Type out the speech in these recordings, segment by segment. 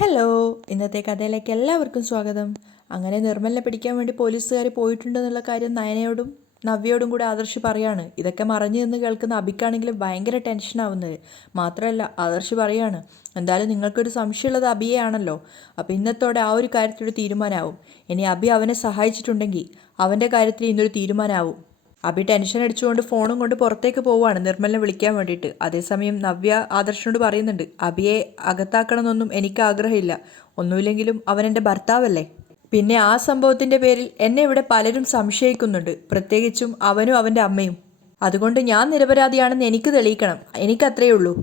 Hello, ഇന്നത്തെ കഥയിലേക്ക് എല്ലാവർക്കും സ്വാഗതം. അങ്ങനെ നിർമ്മലിനെ പിടിക്കാൻ വേണ്ടി പോലീസുകാർ പോയിട്ടുണ്ടെന്നുള്ള കാര്യം നയനയോടും നവ്യയോടും കൂടെ ആദർശ് പറയാണ്. ഇതൊക്കെ മറഞ്ഞു നിന്ന് കേൾക്കുന്ന അബിക്കാണെങ്കിൽ ഭയങ്കര ടെൻഷനാവുന്നത്. മാത്രമല്ല ആദർശ് പറയാണ്, എന്തായാലും നിങ്ങൾക്കൊരു സംശയമുള്ളത് അബിയെയാണല്ലോ. അപ്പോൾ ഇന്നത്തോടെ ആ ഒരു കാര്യത്തിലൊരു തീരുമാനമാവും. ഇനി അബി അവനെ സഹായിച്ചിട്ടുണ്ടെങ്കിൽ അവൻ്റെ കാര്യത്തിൽ ഇന്നൊരു തീരുമാനമാവും. അബി ടെൻഷൻ അടിച്ചുകൊണ്ട് ഫോണും കൊണ്ട് പുറത്തേക്ക് പോവുകയാണ് നിർമ്മലിനെ വിളിക്കാൻ വേണ്ടിയിട്ട്. അതേസമയം നവ്യ ആദർശനോട് പറയുന്നുണ്ട്, അബിയെ അകത്താക്കണമെന്നൊന്നും എനിക്ക് ആഗ്രഹമില്ല. ഒന്നുമില്ലെങ്കിലും അവൻ എൻ്റെ ഭർത്താവല്ലേ. പിന്നെ ആ സംഭവത്തിൻ്റെ പേരിൽ എന്നെ ഇവിടെ പലരും സംശയിക്കുന്നുണ്ട്, പ്രത്യേകിച്ചും അവനും അവൻ്റെ അമ്മയും. അതുകൊണ്ട് ഞാൻ നിരപരാധിയാണെന്ന് എനിക്ക് തെളിയിക്കണം, എനിക്കത്രയേ ഉള്ളൂ.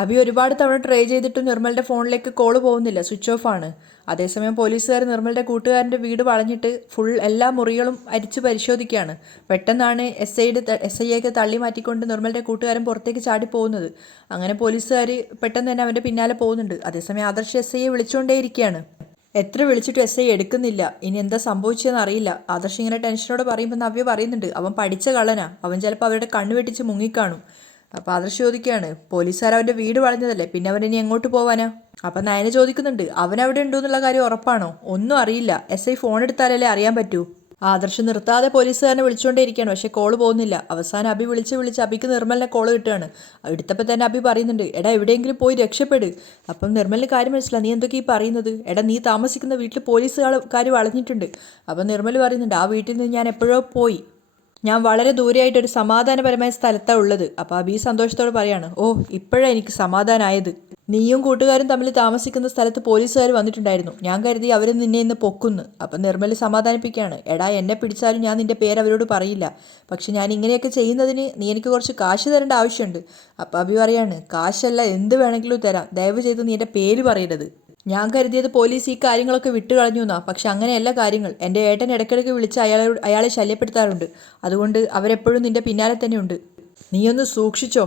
അബി ഒരുപാട് തവണ ട്രൈ ചെയ്തിട്ടും നിർമ്മലിൻ്റെ ഫോണിലേക്ക് കോള് പോകുന്നില്ല, സ്വിച്ച് ഓഫ് ആണ്. അതേസമയം പോലീസുകാർ നിർമ്മലിൻ്റെ കൂട്ടുകാരൻ്റെ വീട് വളഞ്ഞിട്ട് ഫുൾ എല്ലാ മുറികളും അരിച്ച് പരിശോധിക്കുകയാണ്. പെട്ടെന്നാണ് എസ് ഐയൊക്കെ തള്ളി മാറ്റിക്കൊണ്ട് നിർമ്മലിൻ്റെ കൂട്ടുകാരൻ പുറത്തേക്ക് ചാടി പോകുന്നത്. അങ്ങനെ പോലീസുകാർ പെട്ടെന്ന് തന്നെ അവൻ്റെ പിന്നാലെ പോകുന്നുണ്ട്. അതേസമയം ആദർശ് എസ് ഐയെ വിളിച്ചുകൊണ്ടേയിരിക്കുകയാണ്. എത്ര വിളിച്ചിട്ടും എസ് ഐ എടുക്കുന്നില്ല. ഇനി എന്താ സംഭവിച്ചതെന്ന് അറിയില്ല. ആദർശ് ഇങ്ങനെ ടെൻഷനോടെ പറയുമ്പോൾ നവ്യ പറയുന്നുണ്ട്, അവൻ പഠിച്ച കള്ളനാ, അവൻ ചിലപ്പോൾ അവരുടെ കണ്ണു വെട്ടിച്ച് മുങ്ങിക്കാണും. അപ്പോൾ ആദർശ് ചോദിക്കുകയാണ്, പോലീസുകാർ അവൻ്റെ വീട് വളഞ്ഞതല്ലേ, പിന്നെ അവൻ ഇനി എങ്ങോട്ട് പോവാനാ? അപ്പം നയന ചോദിക്കുന്നുണ്ട്, അവൻ അവിടെ ഉണ്ടോ എന്നുള്ള കാര്യം ഉറപ്പാണോ? ഒന്നും അറിയില്ല, എസ് ഐ ഫോൺ എടുത്താലല്ലേ അറിയാൻ പറ്റൂ. ആദർശ് നിർത്താതെ പോലീസുകാരനെ വിളിച്ചുകൊണ്ടേയിരിക്കുകയാണ്, പക്ഷേ കോള് പോകുന്നില്ല. അവസാനം അബി വിളിച്ച് അബിക്ക് നിർമ്മലിനെ കോള് കിട്ടുകയാണ്. എടുത്തപ്പോൾ തന്നെ അബി പറയുന്നുണ്ട്, എടാ എവിടെയെങ്കിലും പോയി രക്ഷപ്പെട്. അപ്പം നിർമ്മലിന് കാര്യം മനസ്സിലായി, നീ എന്തൊക്കെ ഈ പറയുന്നത്? എടാ നീ താമസിക്കുന്ന വീട്ടിൽ പോലീസുകാർ വളഞ്ഞിട്ടുണ്ട്. അപ്പം നിർമ്മൽ പറയുന്നുണ്ട്, ആ വീട്ടിൽ നിന്ന് ഞാൻ എപ്പോഴോ പോയി, ഞാൻ വളരെ ദൂരെയായിട്ടൊരു സമാധാനപരമായ സ്ഥലത്താണ് ഉള്ളത്. അപ്പോൾ അബി സന്തോഷത്തോടെ പറയാണ്, ഓ ഇപ്പോഴാണ് എനിക്ക് സമാധാനമായത്. നീയും കൂട്ടുകാരും തമ്മിൽ താമസിക്കുന്ന സ്ഥലത്ത് പോലീസുകാർ വന്നിട്ടുണ്ടായിരുന്നു, ഞാൻ കരുതി അവർ നിന്നെ ഇന്ന് പൊക്കുന്നു. അപ്പം നിർമ്മൽ സമാധാനിപ്പിക്കുകയാണ്, എടാ എന്നെ പിടിച്ചാലും ഞാൻ നിൻ്റെ പേര് അവരോട് പറയില്ല, പക്ഷെ ഞാൻ ഇങ്ങനെയൊക്കെ ചെയ്യുന്നതിന് നീ എനിക്ക് കുറച്ച് കാശ് തരേണ്ട ആവശ്യമുണ്ട്. അപ്പം അബി പറയാണ്, കാശല്ല എന്ത് വേണമെങ്കിലും തരാം, ദയവ് ചെയ്ത് നീ എൻ്റെ പേര് പറയരുത്. ഞാൻ കരുതിയത് പോലീസ് ഈ കാര്യങ്ങളൊക്കെ വിട്ടുകളഞ്ഞു എന്നാ, പക്ഷെ അങ്ങനെയല്ല കാര്യങ്ങൾ. എൻ്റെ ഏട്ടൻ ഇടയ്ക്കിടയ്ക്ക് വിളിച്ച് അയാളെ ശല്യപ്പെടുത്താറുണ്ട്, അതുകൊണ്ട് അവരെപ്പോഴും നിൻ്റെ പിന്നാലെ തന്നെ ഉണ്ട്, നീയൊന്ന് സൂക്ഷിച്ചോ.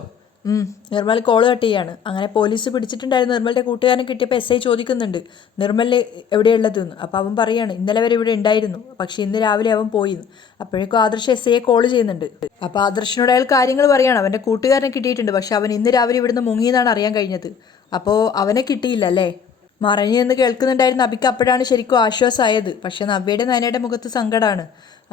നിർമ്മൽ കോള് കട്ട് ചെയ്യാണ്. അങ്ങനെ പോലീസ് പിടിച്ചിട്ടുണ്ടായിരുന്നു. നിർമ്മലിൻ്റെ കൂട്ടുകാരനെ കിട്ടിയപ്പോൾ എസ് ഐ ചോദിക്കുന്നുണ്ട്, നിർമ്മൽ എവിടെയുള്ളതെന്ന്. അപ്പോൾ അവൻ പറയാണ്, ഇന്നലെ വരെ ഇവിടെ ഉണ്ടായിരുന്നു, പക്ഷേ ഇന്ന് രാവിലെ അവൻ പോയിന്ന്. അപ്പോഴേക്കും ആദർശ് എസ് ഐയെ കോള് ചെയ്യുന്നുണ്ട്. അപ്പോൾ ആദർശിനോട് അയാൾ കാര്യങ്ങൾ പറയുകയാണ്, അവൻ്റെ കൂട്ടുകാരനെ കിട്ടിയിട്ടുണ്ട്, പക്ഷെ അവൻ ഇന്ന് രാവിലെ ഇവിടുന്ന് മുങ്ങിയെന്നാണ് അറിയാൻ കഴിഞ്ഞത്. അപ്പോൾ അവനെ കിട്ടിയില്ല അല്ലേ? മറഞ്ഞു എന്ന് കേൾക്കുന്നുണ്ടായിരുന്ന അബിക്ക് അപ്പോഴാണ് ശരിക്കും ആശ്വാസമായത്. പക്ഷെ നവ്യയുടെ നയനയുടെ മുഖത്ത് സങ്കടമാണ്.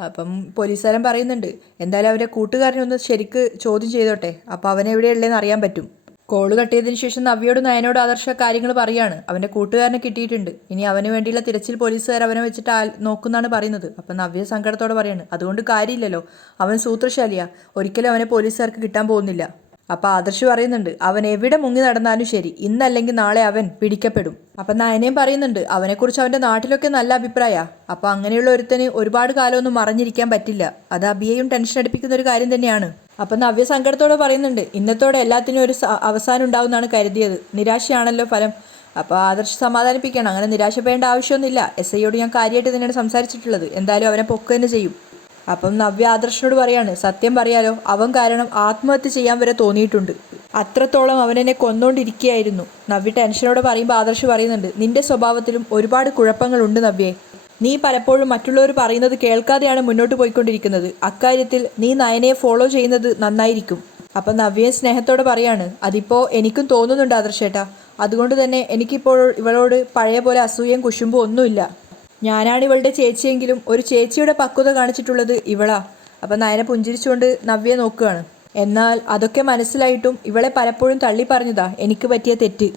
അപ്പം പോലീസുകാരൻ പറയുന്നുണ്ട്, എന്തായാലും അവരെ കൂട്ടുകാരനെ ഒന്ന് ശരിക്ക് ചോദ്യം ചെയ്തോട്ടെ, അപ്പോൾ അവൻ എവിടെയുള്ളതെന്ന് അറിയാൻ പറ്റും. കോള് കട്ട് ചെയ്തതിന് ശേഷം നവ്യയോട് നയനോട് ആദർശ കാര്യങ്ങൾ പറയാണ്. അവൻ്റെ കൂട്ടുകാരനെ കിട്ടിയിട്ടുണ്ട്, ഇനി അവന് വേണ്ടിയുള്ള തിരച്ചിൽ പോലീസുകാർ അവനെ വെച്ചിട്ട് നോക്കുന്നാണ് പറയുന്നത്. അപ്പം നവ്യ സങ്കടത്തോടെ പറയാണ്, അതുകൊണ്ട് കാര്യമില്ലല്ലോ, അവൻ സൂത്രശാലിയാ, ഒരിക്കലും അവനെ പോലീസുകാർക്ക് കിട്ടാൻ പോകുന്നില്ല. അപ്പോൾ ആദർശ് പറയുന്നുണ്ട്, അവൻ എവിടെ മുങ്ങി നടന്നാലും ശരി, ഇന്നല്ലെങ്കിൽ നാളെ അവൻ പിടിക്കപ്പെടും. അപ്പം നയനയും പറയുന്നുണ്ട്, അവനെക്കുറിച്ച് അവൻ്റെ നാട്ടിലൊക്കെ നല്ല അഭിപ്രായമാണ്. അപ്പോൾ അങ്ങനെയുള്ള ഒരുത്തന് ഒരുപാട് കാലമൊന്നും മറഞ്ഞിരിക്കാൻ പറ്റില്ല, അത് അബിയെയും ടെൻഷൻ അടിപ്പിക്കുന്ന ഒരു കാര്യം തന്നെയാണ്. അപ്പം നവ്യ സങ്കടത്തോടെ പറയുന്നുണ്ട്, ഇന്നത്തോടെ എല്ലാത്തിനും ഒരു അവസാനം ഉണ്ടാവുമെന്നാണ് കരുതിയത്, നിരാശയാണല്ലോ ഫലം. അപ്പോൾ ആദർശ് സമാധാനിപ്പിക്കണം, അങ്ങനെ നിരാശപ്പെടേണ്ട ആവശ്യമൊന്നുമില്ല, എസ് ഐയോട് ഞാൻ കാര്യമായിട്ട് തന്നെയാണ് സംസാരിച്ചിട്ടുള്ളത്, എന്തായാലും അവനെ പൊക്കുക തന്നെ ചെയ്യും. അപ്പം നവ്യ ആദർശനോട് പറയാണ്, സത്യം പറയാലോ, അവൻ കാരണം ആത്മഹത്യ ചെയ്യാൻ വരെ തോന്നിയിട്ടുണ്ട്, അത്രത്തോളം അവനെന്നെ കൊന്നുകൊണ്ടിരിക്കുകയായിരുന്നു. നവ്യ ടെൻഷനോടെ പറയുമ്പോൾ ആദർശ് പറയുന്നുണ്ട്, നിന്റെ സ്വഭാവത്തിലും ഒരുപാട് കുഴപ്പങ്ങളുണ്ട് നവ്യേ, നീ പലപ്പോഴും മറ്റുള്ളവർ പറയുന്നത് കേൾക്കാതെയാണ് മുന്നോട്ട് പോയിക്കൊണ്ടിരിക്കുന്നത്, അക്കാര്യത്തിൽ നീ നയനയെ ഫോളോ ചെയ്യുന്നത് നന്നായിരിക്കും. അപ്പം നവ്യ സ്നേഹത്തോടെ പറയാണ്, അതിപ്പോൾ എനിക്കും തോന്നുന്നുണ്ട് ആദർശേട്ടാ, അതുകൊണ്ട് തന്നെ എനിക്കിപ്പോൾ ഇവളോട് പഴയ പോലെ അസൂയയും കുശുമ്പും ഒന്നുമില്ല. ഞാനാണ് ഇവളുടെ ചേച്ചിയെങ്കിലും ഒരു ചേച്ചിയുടെ പക്വത കാണിച്ചിട്ടുള്ളത് ഇവളാ. അപ്പം നയന പുഞ്ചിരിച്ചുകൊണ്ട് നവ്യെ നോക്കുകയാണ്. എന്നാൽ അതൊക്കെ മനസ്സിലായിട്ടും ഇവളെ പലപ്പോഴും തള്ളി പറഞ്ഞതാ എനിക്ക് പറ്റിയ തെറ്റ്.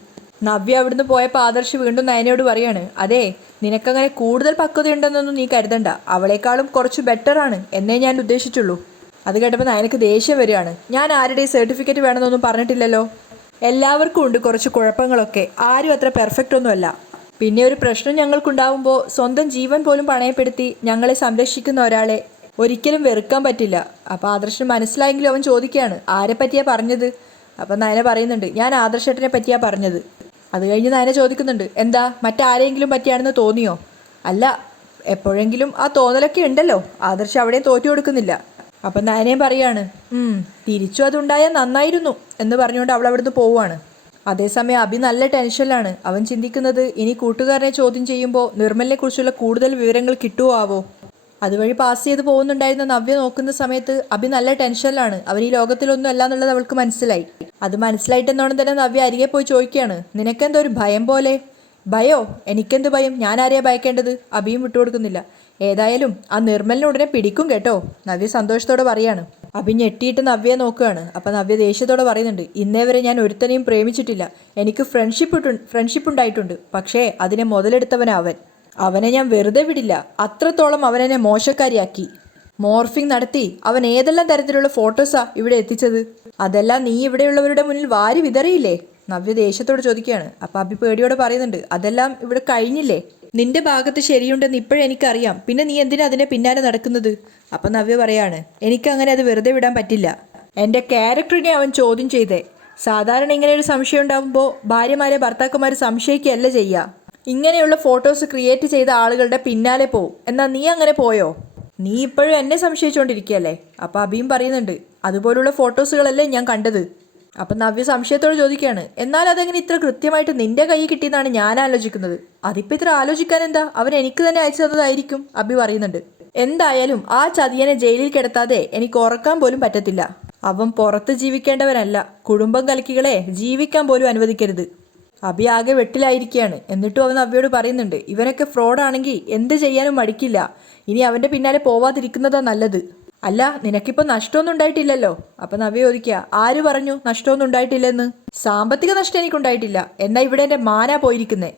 നവ്യ അവിടുന്ന് പോയപ്പോൾ ആദർശ് വീണ്ടും നയനയോട് പറയാണ്, അതെ, നിനക്കങ്ങനെ കൂടുതൽ പക്വതയുണ്ടെന്നൊന്നും നീ കരുതണ്ട, അവളെക്കാളും കുറച്ച് ബെറ്ററാണ് എന്നേ ഞാൻ ഉദ്ദേശിച്ചുള്ളൂ. അത് കേട്ടപ്പോൾ നയനക്ക് ദേഷ്യം വരികയാണ്. ഞാൻ ആരുടെയും സർട്ടിഫിക്കറ്റ് വേണമെന്നൊന്നും പറഞ്ഞിട്ടില്ലല്ലോ, എല്ലാവർക്കും ഉണ്ട് കുറച്ച് കുഴപ്പങ്ങളൊക്കെ, ആരും അത്ര പെർഫെക്റ്റ് ഒന്നുമല്ല. പിന്നെ ഒരു പ്രശ്നം ഞങ്ങൾക്കുണ്ടാവുമ്പോൾ സ്വന്തം ജീവൻ പോലും പണയപ്പെടുത്തി ഞങ്ങളെ സംരക്ഷിക്കുന്ന ഒരാളെ ഒരിക്കലും വെറുക്കാൻ പറ്റില്ല. അപ്പോൾ ആദർശന് മനസ്സിലായെങ്കിലും അവൻ ചോദിക്കുകയാണ്, ആരെ പറ്റിയാ പറഞ്ഞത്? അപ്പം നയന പറയുന്നുണ്ട്, ഞാൻ ആദർശേട്ടനെ പറ്റിയാ പറഞ്ഞത്. അത് കഴിഞ്ഞ് നയന ചോദിക്കുന്നുണ്ട്, എന്താ മറ്റാരെങ്കിലും പറ്റിയാണെന്ന് തോന്നിയോ? അല്ല, എപ്പോഴെങ്കിലും ആ തോന്നലൊക്കെ ഉണ്ടല്ലോ. ആദർശ് അവിടെയും തോറ്റു കൊടുക്കുന്നില്ല. അപ്പം നയനയും പറയാണ്, തിരിച്ചു അതുണ്ടായാൽ നന്നായിരുന്നു എന്ന് പറഞ്ഞുകൊണ്ട് അവൾ അവിടുന്ന് പോവുകയാണ്. അതേസമയം അബി നല്ല ടെൻഷനിലാണ്. അവൻ ചിന്തിക്കുന്നത്, ഇനി കൂട്ടുകാരനെ ചോദ്യം ചെയ്യുമ്പോൾ നിർമ്മലിനെ കുറിച്ചുള്ള കൂടുതൽ വിവരങ്ങൾ കിട്ടുമോ ആവോ. അതുവഴി പാസ് ചെയ്ത് പോകുന്നുണ്ടായിരുന്ന നവ്യ നോക്കുന്ന സമയത്ത് അബി നല്ല ടെൻഷനിലാണ്. അവൻ ഈ ലോകത്തിലൊന്നും അല്ല എന്നുള്ളത് അവൾക്ക് മനസ്സിലായി. അത് മനസ്സിലായിട്ടെന്നോണം തന്നെ നവ്യ അരികെ പോയി ചോദിക്കുകയാണ്, നിനക്കെന്താ ഒരു ഭയം പോലെ? ഭയോ? എനിക്കെന്ത് ഭയം? ഞാൻ ആരെയാ ഭയക്കേണ്ടത്? അഭിയും വിട്ടുകൊടുക്കുന്നില്ല. ഏതായാലും ആ നിർമ്മലിനെ ഉടനെ പിടിക്കും കേട്ടോ, നവ്യ സന്തോഷത്തോടെ പറയാണ്. അഭി ഞെട്ടിയിട്ട് നവ്യയെ നോക്കുകയാണ്. അപ്പം നവ്യ ദേഷ്യത്തോടെ പറയുന്നുണ്ട്, ഇന്നേ വരെ ഞാൻ ഒരുത്തനെയും പ്രേമിച്ചിട്ടില്ല. എനിക്ക് ഫ്രണ്ട്ഷിപ്പ് ഉണ്ടായിട്ടുണ്ട്. പക്ഷേ അതിനെ മുതലെടുത്തവനാ അവൻ. അവനെ ഞാൻ വെറുതെ വിടില്ല. അത്രത്തോളം അവനെന്നെ മോശക്കാരിയാക്കി. മോർഫിംഗ് നടത്തി അവൻ ഏതെല്ലാം തരത്തിലുള്ള ഫോട്ടോസാ ഇവിടെ എത്തിച്ചത്? അതെല്ലാം നീ ഇവിടെയുള്ളവരുടെ മുന്നിൽ വാരി വിതറിയില്ലേ? നവ്യ ദേഷ്യത്തോട് ചോദിക്കുകയാണ്. അപ്പം അഭി പേടിയോടെ പറയുന്നുണ്ട്, അതെല്ലാം ഇവിടെ കഴിഞ്ഞില്ലേ? നിന്റെ ഭാഗത്ത് ശരിയുണ്ടെന്ന് ഇപ്പോഴെനിക്കറിയാം. പിന്നെ നീ എന്തിനാ അതിൻ്റെ പിന്നാലെ നടക്കുന്നത്? അപ്പം നവ്യ പറയാണ്, എനിക്കങ്ങനെ അത് വെറുതെ വിടാൻ പറ്റില്ല. എൻ്റെ ക്യാരക്ടറിനെ അവൻ ചോദ്യം ചെയ്തേ. സാധാരണ ഇങ്ങനെ ഒരു സംശയം ഉണ്ടാകുമ്പോൾ ഭാര്യമാരെ ഭർത്താക്കന്മാർ സംശയിക്കുകയല്ല ചെയ്യുക. ഇങ്ങനെയുള്ള ഫോട്ടോസ് ക്രിയേറ്റ് ചെയ്ത ആളുകളുടെ പിന്നാലെ പോവും. എന്നാൽ നീ അങ്ങനെ പോയോ? നീ ഇപ്പോഴും എന്നെ സംശയിച്ചുകൊണ്ടിരിക്കുകയല്ലേ? അപ്പം അഭിയും പറയുന്നുണ്ട്, അതുപോലുള്ള ഫോട്ടോസുകളല്ലേ ഞാൻ കണ്ടത്. അപ്പം നവ്യ സംശയത്തോട് ചോദിക്കുകയാണ്, എന്നാൽ അതെങ്ങനെ ഇത്ര കൃത്യമായിട്ട് നിന്റെ കൈ കിട്ടിയെന്നാണ് ഞാൻ ആലോചിക്കുന്നത്. അതിപ്പോൾ ഇത്ര ആലോചിക്കാൻ എന്താ? അവൻ എനിക്ക് തന്നെ അയച്ചു തന്നതായിരിക്കും, അഭി പറയുന്നുണ്ട്. എന്തായാലും ആ ചതിയനെ ജയിലിൽ കിടത്താതെ എനിക്ക് ഉറക്കാൻ പോലും പറ്റത്തില്ല. അവൻ പുറത്ത് ജീവിക്കേണ്ടവനല്ല. കുടുംബം കലക്കികളെ ജീവിക്കാൻ പോലും അനുവദിക്കരുത്. അഭി ആകെ വെട്ടിലായിരിക്കുകയാണ്. എന്നിട്ടും അവൻ നവ്യയോട് പറയുന്നുണ്ട്, ഇവനൊക്കെ ഫ്രോഡാണെങ്കിൽ എന്ത് ചെയ്യാനും മടിക്കില്ല. ഇനി അവൻ്റെ പിന്നാലെ പോവാതിരിക്കുന്നതാ നല്ലത്. അല്ല, നിനക്കിപ്പോൾ നഷ്ടമൊന്നും ഉണ്ടായിട്ടില്ലല്ലോ? അപ്പം നവ്യ ചോദിക്കുക, ആര് പറഞ്ഞു നഷ്ടമൊന്നും ഉണ്ടായിട്ടില്ലെന്ന്? സാമ്പത്തിക നഷ്ടം എനിക്കുണ്ടായിട്ടില്ല. എന്നാൽ ഇവിടെ എൻ്റെ മാനാ പോയിരിക്കുന്നേ.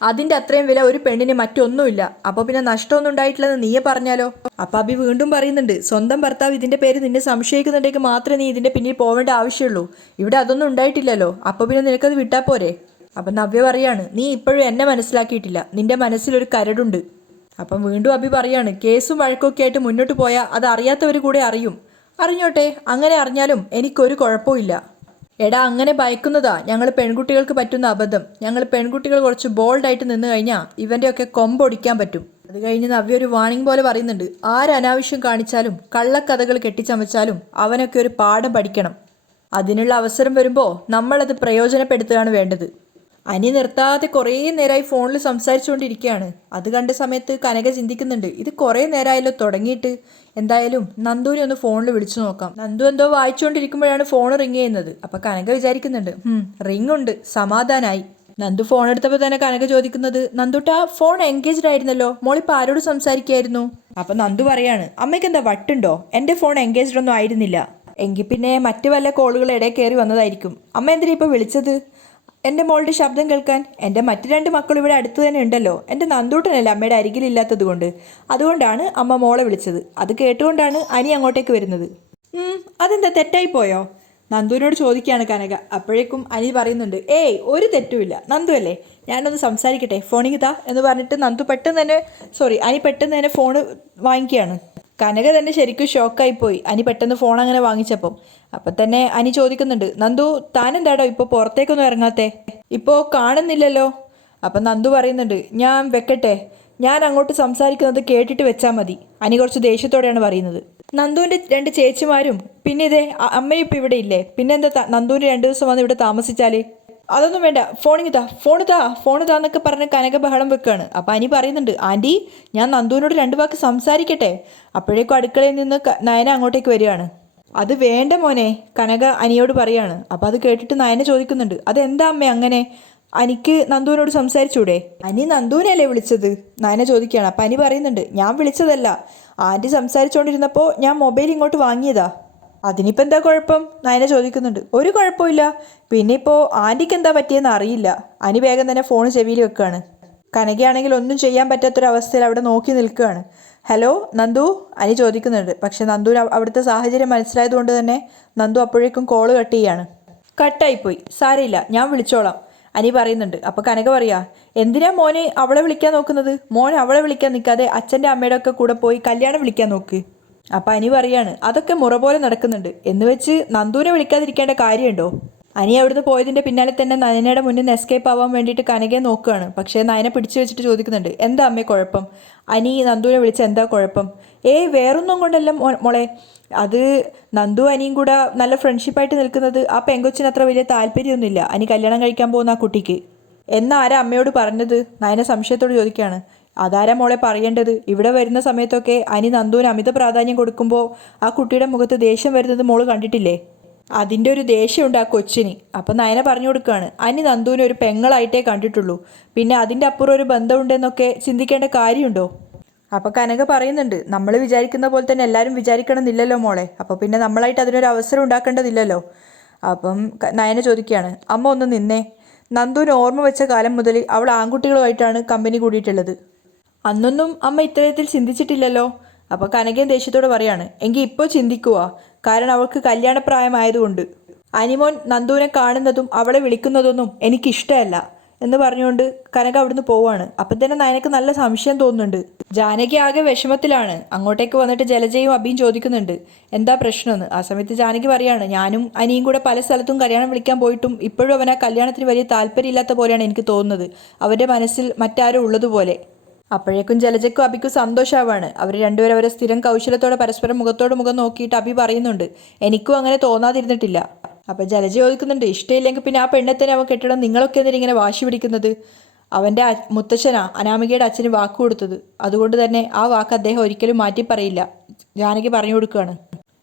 അതിൻ്റെ അത്രയും വില ഒരു പെണ്ണിന് മറ്റൊന്നുമില്ല. അപ്പോൾ പിന്നെ നഷ്ടമൊന്നും ഉണ്ടായിട്ടില്ലെന്ന് നീയെ പറഞ്ഞാലോ? അപ്പം അഭി വീണ്ടും പറയുന്നുണ്ട്, സ്വന്തം ഭർത്താവ് ഇതിൻ്റെ പേര് നിന്നെ സംശയിക്കുന്നുണ്ടെങ്കിൽ മാത്രമേ നീ ഇതിൻ്റെ പിന്നിൽ പോവേണ്ട ആവശ്യമുള്ളൂ. ഇവിടെ അതൊന്നും ഉണ്ടായിട്ടില്ലല്ലോ. അപ്പോൾ പിന്നെ നിനക്കത് വിട്ടാൽ പോരെ? അപ്പം നവ്യ പറയാണ്, നീ ഇപ്പോഴും എന്നെ മനസ്സിലാക്കിയിട്ടില്ല. നിന്റെ മനസ്സിലൊരു കരടുണ്ട്. അപ്പം വീണ്ടും അഭി പറയാണ്, കേസും വഴക്കൊക്കെ ആയിട്ട് മുന്നോട്ട് പോയാൽ അത് അറിയാത്തവർ കൂടെ അറിയും. അറിഞ്ഞോട്ടെ, അങ്ങനെ അറിഞ്ഞാലും എനിക്കൊരു കുഴപ്പമില്ല. എടാ, അങ്ങനെ ഭയക്കുന്നതാ ഞങ്ങൾ പെൺകുട്ടികൾക്ക് പറ്റുന്ന അബദ്ധം. ഞങ്ങൾ പെൺകുട്ടികൾ കുറച്ച് ബോൾഡായിട്ട് നിന്ന് കഴിഞ്ഞാൽ ഇവൻ്റെയൊക്കെ കൊമ്പൊടിക്കാൻ പറ്റും. അത് കഴിഞ്ഞ് നവ്യ ഒരു വാണിംഗ് പോലെ പറയുന്നുണ്ട്, ആരനാവശ്യം കാണിച്ചാലും കള്ളക്കഥകൾ കെട്ടിച്ചമച്ചാലും അവനൊക്കെ ഒരു പാഠം പഠിക്കണം. അതിനുള്ള അവസരം വരുമ്പോൾ നമ്മളത് പ്രയോജനപ്പെടുത്തുകയാണ് വേണ്ടത്. അനി നിർത്താതെ കുറേ നേരമായി ഫോണിൽ സംസാരിച്ചുകൊണ്ടിരിക്കുകയാണ്. അത് കണ്ട സമയത്ത് കനക ചിന്തിക്കുന്നുണ്ട്, ഇത് കുറേ നേരമായല്ലോ തുടങ്ങിയിട്ട്. എന്തായാലും നന്ദുവിനെ ഒന്ന് ഫോണിൽ വിളിച്ചു നോക്കാം. നന്ദു എന്തോ വായിച്ചുകൊണ്ടിരിക്കുമ്പോഴാണ് ഫോൺ റിങ് ചെയ്യുന്നത്. അപ്പം കനക വിചാരിക്കുന്നുണ്ട്, റിങ് ഉണ്ട്, സമാധാനായി. നന്ദു ഫോൺ എടുത്തപ്പോൾ തന്നെ കനക ചോദിക്കുന്നത്, നന്ദുട്ടാ ഫോൺ എൻഗേജ്ഡ് ആയിരുന്നല്ലോ, മോളിപ്പോൾ ആരോട് സംസാരിക്കായിരുന്നു? അപ്പം നന്ദു പറയാണ്, അമ്മയ്ക്ക് എന്താ വട്ടുണ്ടോ? എൻ്റെ ഫോൺ എൻഗേജ്ഡ് ഒന്നും ആയിരുന്നില്ല. എങ്കിൽ പിന്നെ മറ്റു വല്ല കോളുകൾ ഇടയിൽ കയറി വന്നതായിരിക്കും. അമ്മ എന്തിനാ ഇപ്പോൾ വിളിച്ചത്? എൻ്റെ മോളുടെ ശബ്ദം കേൾക്കാൻ. എൻ്റെ മറ്റു 2 മക്കൾ ഇവിടെ അടുത്ത് തന്നെ ഉണ്ടല്ലോ. എൻ്റെ നന്ദൂട്ടനല്ല അമ്മയുടെ അരികിലില്ലാത്തത് കൊണ്ട്. അതുകൊണ്ടാണ് അമ്മ മോളെ വിളിച്ചത്. അത് കേട്ടുകൊണ്ടാണ് അനി അങ്ങോട്ടേക്ക് വരുന്നത്. അതെന്താ തെറ്റായി പോയോ? നന്ദുവിനോട് ചോദിക്കുകയാണ് കനക. അപ്പോഴേക്കും അനി പറയുന്നുണ്ട്, ഏയ് ഒരു തെറ്റുമില്ല, നന്ദു അല്ലേ, ഞാനൊന്ന് സംസാരിക്കട്ടെ, ഫോണിങ് താ എന്ന് പറഞ്ഞിട്ട് അനി പെട്ടെന്ന് തന്നെ ഫോണ് വാങ്ങിക്കുകയാണ്. കനക തന്നെ ശരിക്കും ഷോക്കായിപ്പോയി അനി പെട്ടെന്ന് ഫോൺ അങ്ങനെ വാങ്ങിച്ചപ്പം. അപ്പം തന്നെ അനി ചോദിക്കുന്നുണ്ട്, നന്ദു താനെന്താടോ ഇപ്പോൾ പുറത്തേക്കൊന്നും ഇറങ്ങാത്തേ? ഇപ്പോൾ കാണുന്നില്ലല്ലോ. അപ്പം നന്ദു പറയുന്നുണ്ട്, ഞാൻ വെക്കട്ടെ, ഞാൻ അങ്ങോട്ട് സംസാരിക്കുന്നത് കേട്ടിട്ട് വെച്ചാൽ മതി. അനി കുറച്ച് ദേഷ്യത്തോടെയാണ് പറയുന്നത്. നന്ദുവിൻ്റെ 2 ചേച്ചിമാരും പിന്നെ ഇതേ അമ്മയും ഇപ്പം ഇവിടെ ഇല്ലേ, പിന്നെ എന്താ നന്ദുവിന് 2 ദിവസം വന്ന് ഇവിടെ താമസിച്ചാൽ? അതൊന്നും വേണ്ട, ഫോണ് താ എന്നൊക്കെ പറഞ്ഞ് കനക ബഹളം വെക്കുകയാണ്. അപ്പം അനി പറയുന്നുണ്ട്, ആൻറ്റി ഞാൻ നന്ദുവിനോട് 2 വാക്ക് സംസാരിക്കട്ടെ. അപ്പോഴേക്കും അടുക്കളയിൽ നിന്ന് നയന അങ്ങോട്ടേക്ക് വരികയാണ്. അത് വേണ്ട മോനെ, കനക അനിയോട് പറയാണ്. അപ്പം അത് കേട്ടിട്ട് നയന ചോദിക്കുന്നുണ്ട്, അതെന്താ അമ്മ അങ്ങനെ? അനിക്ക് നന്ദുവിനോട് സംസാരിച്ചൂടെ? അനി നന്ദുവിനല്ലേ വിളിച്ചത്? നയന ചോദിക്കുകയാണ്. അപ്പം അനി പറയുന്നുണ്ട്, ഞാൻ വിളിച്ചതല്ല, ആൻറ്റി സംസാരിച്ചുകൊണ്ടിരുന്നപ്പോൾ ഞാൻ മൊബൈൽ ഇങ്ങോട്ട് വാങ്ങിയതാ. അതിനിപ്പോൾ എന്താ കുഴപ്പം? നയന ചോദിക്കുന്നുണ്ട്. ഒരു കുഴപ്പമില്ല. പിന്നെ ഇപ്പോൾ ആൻറ്റിക്ക് എന്താ പറ്റിയെന്ന് അറിയില്ല. അനി വേഗം തന്നെ ഫോൺ ചെവിയിൽ വെക്കുകയാണ്. കനകയാണെങ്കിൽ ഒന്നും ചെയ്യാൻ പറ്റാത്തൊരവസ്ഥയിൽ അവിടെ നോക്കി നിൽക്കുകയാണ്. ഹലോ നന്ദു, അനി ചോദിക്കുന്നുണ്ട്. പക്ഷെ നന്ദുവിന് അവിടുത്തെ സാഹചര്യം മനസ്സിലായതുകൊണ്ട് തന്നെ നന്ദു അപ്പോഴേക്കും കോള് കട്ട് ചെയ്യാണ്. കട്ടായിപ്പോയി, സാരമില്ല, ഞാൻ വിളിച്ചോളാം, അനി പറയുന്നുണ്ട്. അപ്പോൾ കനക പറയാ, എന്തിനാ മോനെ അവളെ വിളിക്കാൻ നോക്കുന്നത്? മോൻ അവളെ വിളിക്കാൻ നിൽക്കാതെ അച്ഛൻ്റെ അമ്മയുടെ ഒക്കെ കൂടെ പോയി കല്യാണം വിളിക്കാൻ നോക്ക്. അപ്പം അനി പറയാണ്, അതൊക്കെ മുറ പോലെ നടക്കുന്നുണ്ട് എന്ന് വെച്ച് നന്ദുവിനെ വിളിക്കാതിരിക്കേണ്ട കാര്യമുണ്ടോ? അനി അവിടുന്ന് പോയതിൻ്റെ പിന്നാലെ തന്നെ നയനയുടെ മുന്നിൽ നിന്ന് എസ്കേപ്പ് ആവാൻ വേണ്ടിയിട്ട് കനകയെ നോക്കുകയാണ്. പക്ഷേ നയന പിടിച്ചു വെച്ചിട്ട് ചോദിക്കുന്നുണ്ട്, എന്താ അമ്മേ കുഴപ്പം? അനി നന്ദുവിനെ വിളിച്ച എന്താ കുഴപ്പം? വേറൊന്നും കൊണ്ടല്ല മോളെ, അത് നന്ദു അനിയും കൂടെ നല്ല ഫ്രണ്ട്ഷിപ്പായിട്ട് നിൽക്കുന്നത് ആ പെങ്കൊച്ചിന് അത്ര വലിയ താല്പര്യമൊന്നുമില്ല അനി കല്യാണം കഴിക്കാൻ പോകുന്ന ആ കുട്ടിക്ക്. എന്നാരാ അമ്മയോട് പറഞ്ഞത്? നയന സംശയത്തോട് ചോദിക്കുകയാണ്. അതാരാ മോളെ പറയേണ്ടത്? ഇവിടെ വരുന്ന സമയത്തൊക്കെ അനി നന്ദുവിന് അമിത പ്രാധാന്യം കൊടുക്കുമ്പോൾ ആ കുട്ടിയുടെ മുഖത്ത് ദേഷ്യം വരുന്നത് മോള് കണ്ടിട്ടില്ലേ? അതിൻ്റെ ഒരു ദേഷ്യമുണ്ട് ആ കൊച്ചിന്. അപ്പം നയന പറഞ്ഞു കൊടുക്കുകയാണ്, അനി നന്ദുവിനെ ഒരു പെങ്ങളായിട്ടേ കണ്ടിട്ടുള്ളൂ, പിന്നെ അതിൻ്റെ അപ്പുറം ഒരു ബന്ധമുണ്ടെന്നൊക്കെ ചിന്തിക്കേണ്ട കാര്യമുണ്ടോ? അപ്പോൾ കനക പറയുന്നുണ്ട്, നമ്മൾ വിചാരിക്കുന്ന പോലെ തന്നെ എല്ലാവരും വിചാരിക്കണമെന്നില്ലല്ലോ മോളെ, അപ്പോൾ പിന്നെ നമ്മളായിട്ട് അതിനൊരു അവസരം ഉണ്ടാക്കേണ്ടതില്ലല്ലോ. അപ്പം നയന ചോദിക്കുകയാണ്, അമ്മ ഒന്ന് നിന്നേ. നന്ദുവിന് ഓർമ്മ വെച്ച കാലം മുതൽ അവൾ ആൺകുട്ടികളുമായിട്ടാണ് കമ്പനി കൂടിയിട്ടുള്ളത്. അന്നൊന്നും അമ്മ ഇത്തരത്തിൽ ചിന്തിച്ചിട്ടില്ലല്ലോ. അപ്പോൾ കനകയും ദേഷ്യത്തോട് പറയാണ്, എങ്കിൽ ഇപ്പോൾ ചിന്തിക്കുക, കാരണം അവൾക്ക് കല്യാണപ്രായമായതുകൊണ്ട്. അനിമോൻ നന്ദുവിനെ കാണുന്നതും അവളെ വിളിക്കുന്നതൊന്നും എനിക്കിഷ്ടമല്ല എന്ന് പറഞ്ഞുകൊണ്ട് കനക അവിടുന്ന് പോവാണ്. അപ്പം തന്നെ നയനക്ക് നല്ല സംശയം തോന്നുന്നുണ്ട്. ജാനകി ആകെ വിഷമത്തിലാണ്. അങ്ങോട്ടേക്ക് വന്നിട്ട് ജലജയും അബിയും ചോദിക്കുന്നുണ്ട്, എന്താ പ്രശ്നമെന്ന്. ആ സമയത്ത് ജാനകി പറയാണ്, ഞാനും അനിയും കൂടെ പല സ്ഥലത്തും കല്യാണം വിളിക്കാൻ പോയിട്ടും ഇപ്പോഴും അവൻ ആ കല്യാണത്തിന് വലിയ താല്പര്യമില്ലാത്ത പോലെയാണ് എനിക്ക് തോന്നുന്നത്, അവൻ്റെ മനസ്സിൽ മറ്റാരും ഉള്ളതുപോലെ. അപ്പോഴേക്കും ജലജയ്ക്കും അബിക്കും സന്തോഷമാവാണ്. അവർ രണ്ടുപേരും അവരെ സ്ഥിരം കൗശലത്തോടെ പരസ്പരം മുഖത്തോട് മുഖം നോക്കിയിട്ട് അബി പറയുന്നുണ്ട്, എനിക്കും അങ്ങനെ തോന്നാതിരുന്നിട്ടില്ല. അപ്പം ജലജ ചോദിക്കുന്നുണ്ട്, ഇഷ്ടമില്ലെങ്കിൽ പിന്നെ ആ പെണ്ണെ തന്നെ അവൻ കെട്ടിടം, നിങ്ങളൊക്കെ എന്തിനാ ഇങ്ങനെ വാശി പിടിക്കുന്നത്? അവൻ്റെ മുത്തച്ഛനാ അനാമികയുടെ അച്ഛന് വാക്ക് കൊടുത്തത്, അതുകൊണ്ട് തന്നെ ആ വാക്ക് അദ്ദേഹം ഒരിക്കലും മാറ്റി പറയില്ല. ജാനകി പറഞ്ഞു കൊടുക്കുകയാണ്.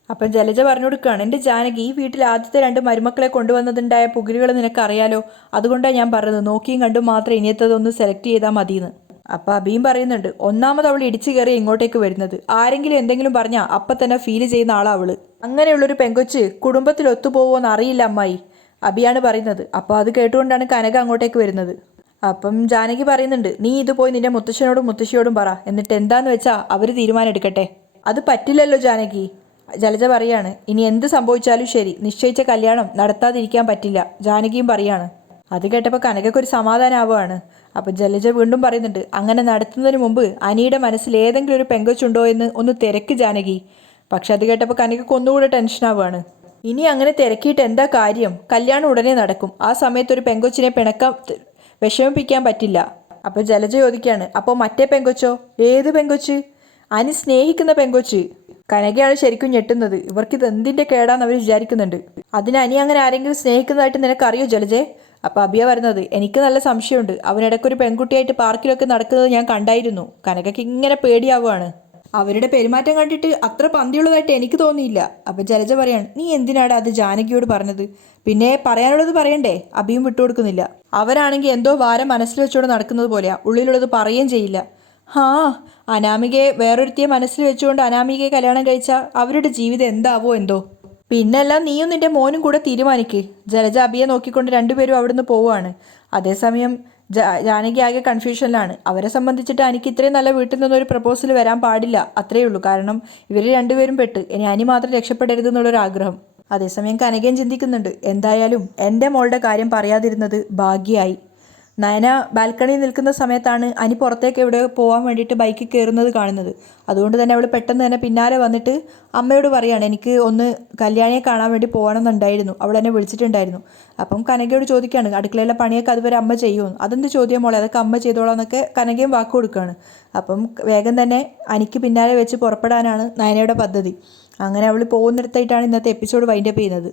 അപ്പം ജലജ പറഞ്ഞു കൊടുക്കുകയാണ്, എൻ്റെ ജാനകി, ഈ വീട്ടിൽ ആദ്യത്തെ 2 മരുമക്കളെ കൊണ്ടുവന്നതുണ്ടായ പുകിലുകൾ നിനക്കറിയാലോ, അതുകൊണ്ടാണ് ഞാൻ പറഞ്ഞത് നോക്കിയും കണ്ടും മാത്രം ഇനിയത്തതൊന്ന് സെലക്ട് ചെയ്താൽ മതിയെന്ന്. അപ്പം അബിയും പറയുന്നുണ്ട്, ഒന്നാമത് അവൾ ഇടിച്ചു കയറി ഇങ്ങോട്ടേക്ക് വരുന്നത്, ആരെങ്കിലും എന്തെങ്കിലും പറഞ്ഞാൽ അപ്പം തന്നെ ഫീൽ ചെയ്യുന്ന ആളാ അവള്. അങ്ങനെയുള്ളൊരു പെങ്കൊച്ച് കുടുംബത്തിൽ ഒത്തുപോകുമോയെന്ന് അറിയില്ല അമ്മായി, അബിയാണ് പറയുന്നത്. അപ്പോൾ അത് കേട്ടുകൊണ്ടാണ് കനക അങ്ങോട്ടേക്ക് വരുന്നത്. അപ്പം ജാനകി പറയുന്നുണ്ട്, നീ ഇത് പോയി നിന്റെ മുത്തശ്ശനോടും മുത്തശ്ശിയോടും പറ, എന്നിട്ട് എന്താന്ന് വെച്ചാൽ അവർ തീരുമാനം എടുക്കട്ടെ. അത് പറ്റില്ലല്ലോ ജാനകി. ജലജ പറയാണ്, ഇനി എന്ത് സംഭവിച്ചാലും ശരി, നിശ്ചയിച്ച കല്യാണം നടത്താതിരിക്കാൻ പറ്റില്ല, ജാനകിയും പറയാണ്. അത് കേട്ടപ്പോൾ കനകയ്ക്കൊരു സമാധാനമാവുകയാണ്. അപ്പം ജലജ വീണ്ടും പറയുന്നുണ്ട്, അങ്ങനെ നടത്തുന്നതിന് മുമ്പ് അനിയുടെ മനസ്സിൽ ഏതെങ്കിലും ഒരു പെങ്കൊച്ചുണ്ടോ എന്ന് ഒന്ന് തിരക്ക് ജാനകി. പക്ഷെ അത് കേട്ടപ്പോൾ കനകയ്ക്ക് ഒന്നുകൂടെ ടെൻഷനാവുകയാണ്. ഇനി അങ്ങനെ തിരക്കിയിട്ട് എന്താ കാര്യം? കല്യാണം ഉടനെ നടക്കും. ആ സമയത്ത് ഒരു പെങ്കൊച്ചിനെ വിഷമിപ്പിക്കാൻ പറ്റില്ല. അപ്പോൾ ജലജ ചോദിക്കുകയാണ്, അപ്പോൾ മറ്റേ പെങ്കൊച്ചോ? ഏത് പെങ്കൊച്ച്? അനി സ്നേഹിക്കുന്ന പെങ്കൊച്ച്. കനകയാണ് ശരിക്കും ഞെട്ടുന്നത്. ഇവർക്കിത് എന്തിൻ്റെ കേടാന്ന് അവർ വിചാരിക്കുന്നുണ്ട്. അതിന് അനി അങ്ങനെ ആരെങ്കിലും സ്നേഹിക്കുന്നതായിട്ട് നിനക്കറിയോ ജലജെ? അപ്പോൾ അബിയ വരുന്നത്, എനിക്ക് നല്ല സംശയമുണ്ട്, അവനിടയ്ക്കൊരു പെൺകുട്ടിയായിട്ട് പാർക്കിലൊക്കെ നടക്കുന്നത് ഞാൻ കണ്ടായിരുന്നു. കനകയ്ക്ക് ഇങ്ങനെ പേടിയാവുകയാണ്. അവരുടെ പെരുമാറ്റം കണ്ടിട്ട് അത്ര പന്തിയുള്ളതായിട്ട് എനിക്ക് തോന്നിയില്ല. അപ്പം ജലജ പറയാണ്, നീ എന്തിനാണ് അത് ജാനകിയോട് പറഞ്ഞത്? പിന്നെ പറയാനുള്ളത് പറയണ്ടേ? അബിയും വിട്ടുകൊടുക്കുന്നില്ല. അവരാണെങ്കിൽ എന്തോ ഭാരം മനസ്സിൽ വെച്ചുകൊണ്ട് നടക്കുന്നത് പോലെയാ, ഉള്ളിലുള്ളത് പറയുകയും ചെയ്യില്ല. ഹാ, അനാമികയെ വേറൊരുത്തിയെ മനസ്സിൽ വെച്ചുകൊണ്ട് അനാമികയെ കല്യാണം കഴിച്ചാൽ അവരുടെ ജീവിതം എന്താവോ എന്തോ. പിന്നെല്ലാം നീയും നിന്റെ മോനും കൂടെ തീരുമാനിക്ക്. ജലജ അബിയെ നോക്കിക്കൊണ്ട് രണ്ടുപേരും അവിടുന്ന് പോവുകയാണ്. അതേസമയം ജാനകി ആകെ കൺഫ്യൂഷനിലാണ്. അവരെ സംബന്ധിച്ചിട്ട് എനിക്ക് ഇത്രയും നല്ല വീട്ടിൽ നിന്നൊരു പ്രപ്പോസൽ വരാൻ പാടില്ല, അത്രയേ ഉള്ളൂ. കാരണം ഇവർ രണ്ടുപേരും പെട്ട്, ഇനി അനി മാത്രം രക്ഷപ്പെടരുത് എന്നുള്ളൊരു ആഗ്രഹം. അതേസമയം കനകയും ചിന്തിക്കുന്നുണ്ട്, എന്തായാലും എൻ്റെ മോളുടെ കാര്യം പറയാതിരുന്നത് ഭാഗ്യമായി. നയന ബാൽക്കണിയിൽ നിൽക്കുന്ന സമയത്താണ് അനി പുറത്തേക്ക് എവിടെ പോകാൻ വേണ്ടിയിട്ട് ബൈക്കിൽ കയറുന്നത് കാണുന്നത്. അതുകൊണ്ട് തന്നെ അവൾ പെട്ടെന്ന് തന്നെ പിന്നാലെ വന്നിട്ട് അമ്മയോട് പറയുകയാണ്, എനിക്ക് ഒന്ന് കല്യാണിയെ കാണാൻ വേണ്ടി പോകണമെന്നുണ്ടായിരുന്നു, അവൾ എന്നെ വിളിച്ചിട്ടുണ്ടായിരുന്നു. അപ്പം കനകയോട് ചോദിക്കുകയാണ്, അടുക്കളയിലെ പണിയൊക്കെ അതുവരെ അമ്മ ചെയ്യുമെന്ന്. അതെന്ത് ചോദ്യം മോളെ, അതൊക്കെ അമ്മ ചെയ്തോളാം എന്നൊക്കെ കനകയും വാക്ക് കൊടുക്കുകയാണ്. അപ്പം വേഗം തന്നെ അനിക്ക് പിന്നാലെ വെച്ച് പുറപ്പെടാനാണ് നയനയുടെ പദ്ധതി. അങ്ങനെ അവൾ പോകുന്നിടത്തായിട്ടാണ് ഇന്നത്തെ എപ്പിസോഡ് വൈൻഡപ്പ് ചെയ്യുന്നത്.